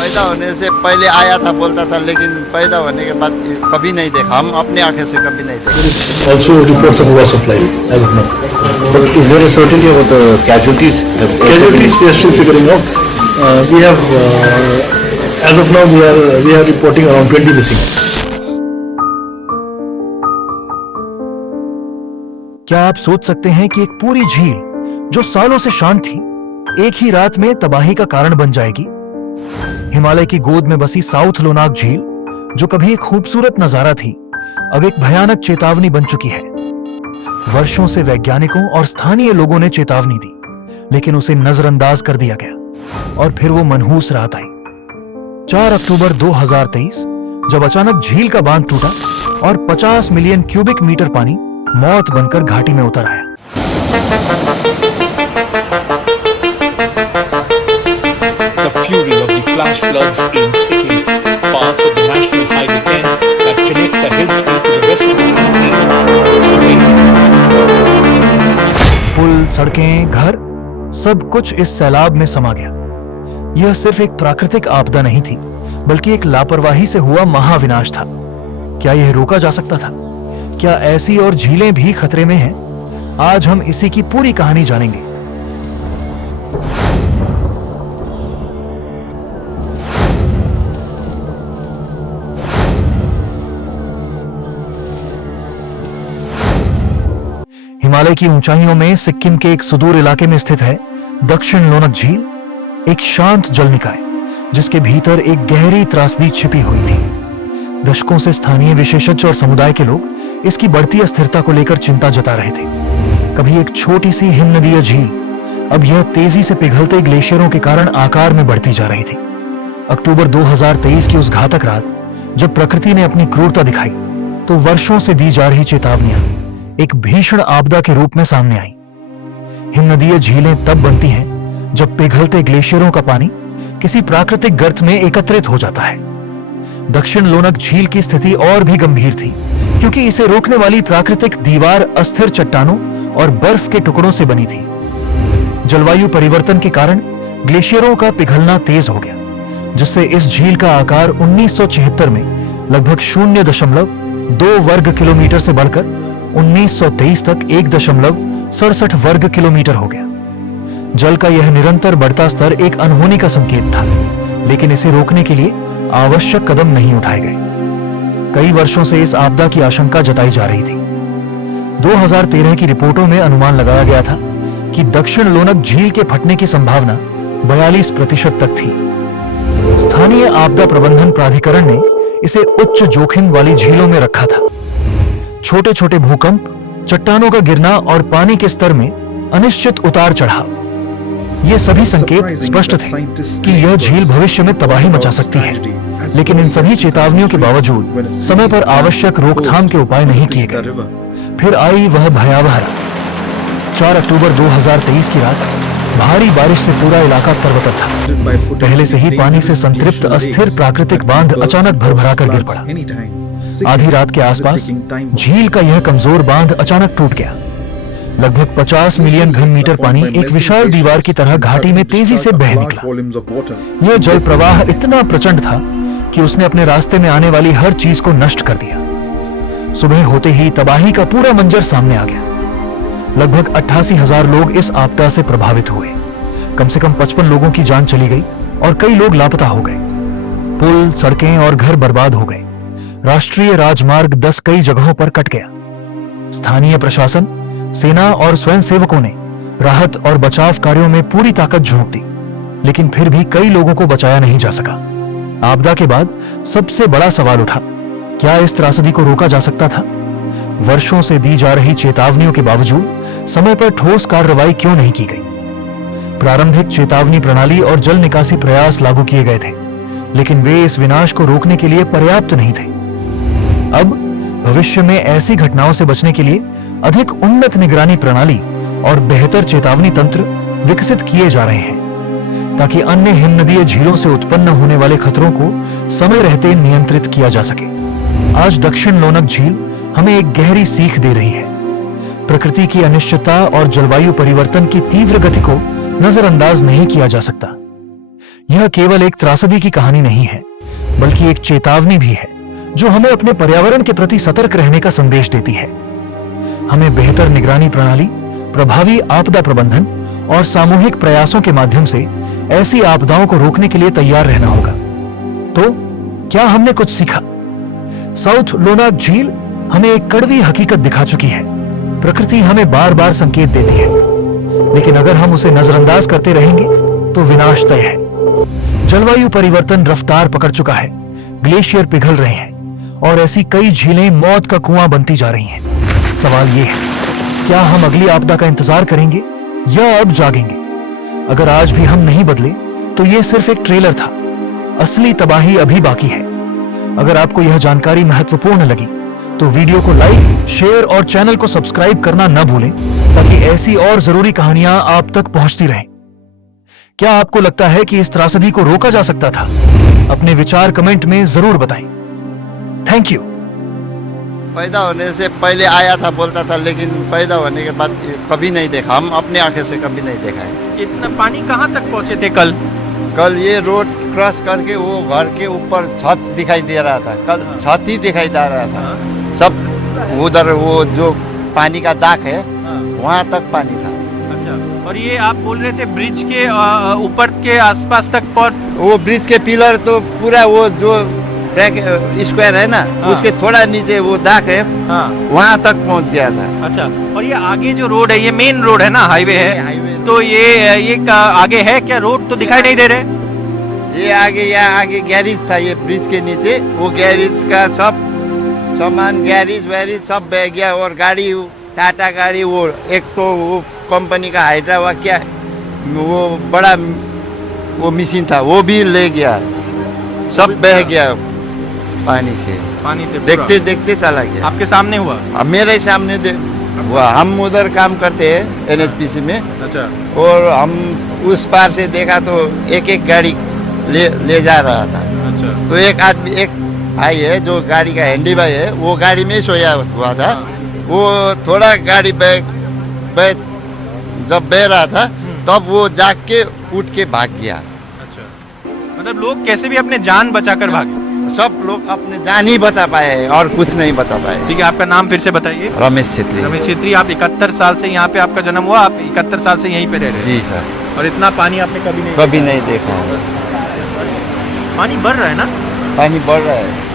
पैदा होने से पहले आया था बोलता था, लेकिन पैदा होने के बाद कभी नहीं देखा, हम अपने आंखें से कभी नहीं देखा। There is also reports of loss of life as of now. But is there a certainty about the casualties? Casualties we are still figuring out. We have, as of now, we are reporting around 20 missing. क्या आप सोच सकते हैं कि एक पूरी झील जो सालों से शांत थी, एक ही रात में तबाही का कारण बन जाएगी? हिमालय की गोद में बसी साउथ लोनाक झील, जो कभी एक खूबसूरत नजारा थी, अब एक भयानक चेतावनी बन चुकी है। वर्षों से वैज्ञानिकों और स्थानीय लोगों ने चेतावनी दी, लेकिन उसे नजरअंदाज कर दिया गया और फिर वो मनहूस रात आई। 4 अक्टूबर 2023, जब अचानक झील का बांध टूटा और 50 मिलियन क्यूबिक मीटर पानी मौत बनकर घाटी में उतर आया। The fury of the flash floods in Sikkim, parts of the National Highway 10 that connects the hill state to the rest of the country. पुल, सड़कें, घर, सब कुछ इस सैलाब में समा गया। यह सिर्फ एक प्राकृतिक आपदा नहीं थी, बल्कि एक लापरवाही से हुआ महाविनाश था। क्या यह रोका जा सकता था? क्या ऐसी और झीलें भी खतरे में हैं? आज हम इसी की पूरी कहानी जानेंगे। हिमालय की ऊंचाइयों में सिक्किम के एक सुदूर इलाके में स्थित है दक्षिण लोनक झील, एक शांत जल निकाय जिसके भीतर एक गहरी त्रासदी छिपी हुई थी। दशकों से स्थानीय विशेषज्ञ और समुदाय के लोग इसकी बढ़ती अस्थिरता को लेकर चिंता जता रहे थे। कभी एक छोटी सी हिमनदीय झील, अब यह तेजी से पिघलते ग्लेशियरों के कारण आकार में बढ़ती जा रही थी। अक्टूबर 2023 की उस घातक रात, जब प्रकृति ने अपनी क्रूरता दिखाई, तो वर्षों से दी जा रही चेतावनियां एक भीषण आपदा के रूप में सामने आई। हिमनदीय झीलें तब बनती हैं जब पिघलते ग्लेशियरों का पानी किसी प्राकृतिक गर्त में एकत्रित हो जाता है। दक्षिण लोनक झील की स्थिति और भी गंभीर थी, क्योंकि इसे रोकने वाली प्राकृतिक दीवार अस्थिर चट्टानों और बर्फ के टुकड़ों से बनी थी। जलवायु परिवर्तन के कारण ग्लेशियरों का पिघलना तेज हो गया, जिससे इस झील का आकार 1976 में लगभग 0.2 वर्ग किलोमीटर से बढ़कर 1923 तक 1.67 वर्ग किलोमीटर हो गया। जल का यह निरंतर बढ़ता स्तर एक अनहोनी का संकेत था, लेकिन इसे रोकने के लिए आवश्यक कदम नहीं उठाए गए। कई वर्षों से इस आपदा की आशंका जताई जा रही थी। 2013 की रिपोर्टों में अनुमान लगाया गया था कि दक्षिण लोनक झील के फटने की संभावना 42% तक थी। स्थानीय आपदा प्रबंधन प्राधिकरण ने इसे उच्च जोखिम वाली झीलों में रखा था। छोटे छोटे भूकंप, चट्टानों का गिरना और पानी के स्तर में अनिश्चित उतार चढ़ाव, ये सभी संकेत स्पष्ट थे कि यह झील भविष्य में तबाही मचा सकती है। लेकिन इन सभी चेतावनियों के बावजूद समय पर आवश्यक रोकथाम के उपाय नहीं किए गए। फिर आई वह भयावह रात। 4 अक्टूबर 2023 की रात भारी बारिश से पूरा इलाका तरबतर था। पहले से ही पानी से संतृप्त अस्थिर प्राकृतिक बांध अचानक भरभरा कर गिर पड़ा। आधी रात के आसपास झील का यह कमजोर बांध अचानक टूट गया। लगभग 50 मिलियन घन मीटर पानी एक विशाल दीवार की तरह घाटी में तेजी से बह निकला। यह जल प्रवाह इतना प्रचंड था कि उसने अपने रास्ते में आने वाली हर चीज को नष्ट कर दिया। सुबह होते ही तबाही का पूरा मंजर सामने आ गया। लगभग 88,000 लोग इस आपदा से प्रभावित हुए। कम से कम 55 लोगों की जान चली गई और कई लोग लापता हो गए। पुल, सड़कें और घर बर्बाद हो गए। राष्ट्रीय राजमार्ग 10 कई जगहों पर कट गया। स्थानीय प्रशासन, सेना और स्वयंसेवकों ने राहत और बचाव कार्यों में पूरी ताकत झोंक दी, लेकिन फिर भी कई लोगों को बचाया नहीं जा सका। आपदा के बाद सबसे बड़ा सवाल उठा, क्या इस त्रासदी को रोका जा सकता था? वर्षों से दी जा रही चेतावनियों के बावजूद समय पर ठोस कार्रवाई क्यों नहीं की गई? प्रारंभिक चेतावनी प्रणाली और जल निकासी प्रयास लागू किए गए थे, लेकिन वे इस विनाश को रोकने के लिए पर्याप्त नहीं थे। अब भविष्य में ऐसी घटनाओं से बचने के लिए अधिक उन्नत निगरानी प्रणाली और बेहतर चेतावनी तंत्र विकसित किए जा रहे हैं, ताकि अन्य हिमनदीय झीलों से उत्पन्न होने वाले खतरों को समय रहते नियंत्रित किया जा सके। आज दक्षिण लोनक झील हमें एक गहरी सीख दे रही है। प्रकृति की अनिश्चितता और जलवायु परिवर्तन की तीव्र गति को नजरअंदाज नहीं किया जा सकता। यह केवल एक त्रासदी की कहानी नहीं है, बल्कि एक चेतावनी भी है जो हमें अपने पर्यावरण के प्रति सतर्क रहने का संदेश देती है। हमें बेहतर निगरानी प्रणाली, प्रभावी आपदा प्रबंधन और सामूहिक प्रयासों के माध्यम से ऐसी आपदाओं को रोकने के लिए तैयार रहना होगा। तो क्या हमने कुछ सीखा? साउथ लोनाक झील हमें एक कड़वी हकीकत दिखा चुकी है। प्रकृति हमें बार बार संकेत देती है, लेकिन अगर हम उसे नजरअंदाज करते रहेंगे तो विनाश तय है। जलवायु परिवर्तन रफ्तार पकड़ चुका है, ग्लेशियर पिघल रहे हैं और ऐसी कई झीलें मौत का कुआं बनती जा रही हैं। सवाल यह है, क्या हम अगली आपदा का इंतजार करेंगे या अब जागेंगे? अगर आज भी हम नहीं बदले तो यह सिर्फ एक ट्रेलर था, असली तबाही अभी बाकी है। अगर आपको यह जानकारी महत्वपूर्ण लगी तो वीडियो को लाइक, शेयर और चैनल को सब्सक्राइब करना न भूलें, ताकि ऐसी और जरूरी कहानियां आप तक पहुंचती रहें। क्या आपको लगता है कि इस त्रासदी को रोका जा सकता था? अपने विचार कमेंट में जरूर बताएं। Thank you. पैदा होने से पहले आया था बोलता था, लेकिन पैदा होने के बाद कभी नहीं देखा, हम अपने आंखें से कभी नहीं देखा है। इतना पानी कहाँ तक पहुँचे थे कल? कल ये रोड क्रॉस करके वो घर के ऊपर छत दिखाई दे रहा था, कल छत ही दिखाई दे रहा था। सब उधर वो जो पानी का दाग है वहाँ तक पानी था। अच्छा, और ये आप बोल रहे थे ब्रिज के ऊपर के आसपास तक वो ब्रिज के पिलर तो पूरा वो जो ट्रैक स्क्वायर है ना, उसके थोड़ा नीचे वो दाग है, वहाँ तक पहुँच गया था। अच्छा, और ये आगे जो रोड है, ये मेन रोड है ना, हाईवे है, तो ये आगे है क्या? रोड तो दिखाई नहीं दे रहे। ये आगे, यहाँ आगे गैरेज था, ये ब्रिज के नीचे वो गैरेज का सब सामान, गैरेज वैरेज सब बह गया। और गाड़ी, टाटा गाड़ी, वो एक तो वो कंपनी का हाइड्रा वा क्या वो बड़ा वो मशीन था, वो भी ले गया, सब बह गया पानी से देखते देखते चला गया। आपके सामने हुआ? अब मेरे सामने हुआ। हम उधर काम करते हैं NHPC में। अच्छा, और हम उस पार से देखा तो एक एक गाड़ी ले जा रहा था। अच्छा, तो एक आदमी, एक भाई है जो गाड़ी का हैंडी भाई है, वो गाड़ी में सोया हुआ था। वो थोड़ा गाड़ी जब बह रहा था तब वो जाग के उठ के भाग गया। अच्छा, मतलब लोग कैसे भी अपने जान बचाकर भागे। सब लोग अपने जान ही बचा पाए और कुछ नहीं बचा पाए। ठीक है, आपका नाम फिर से बताइए। रमेश छेत्री। रमेश छेत्री, आप 71 साल से यहाँ पे आपका जन्म हुआ, आप 71 साल से यहीं पे रह रहे हैं? जी सर। और इतना पानी आपने कभी नहीं नहीं देखा। पानी बढ़ रहा है ना? पानी बढ़ रहा है।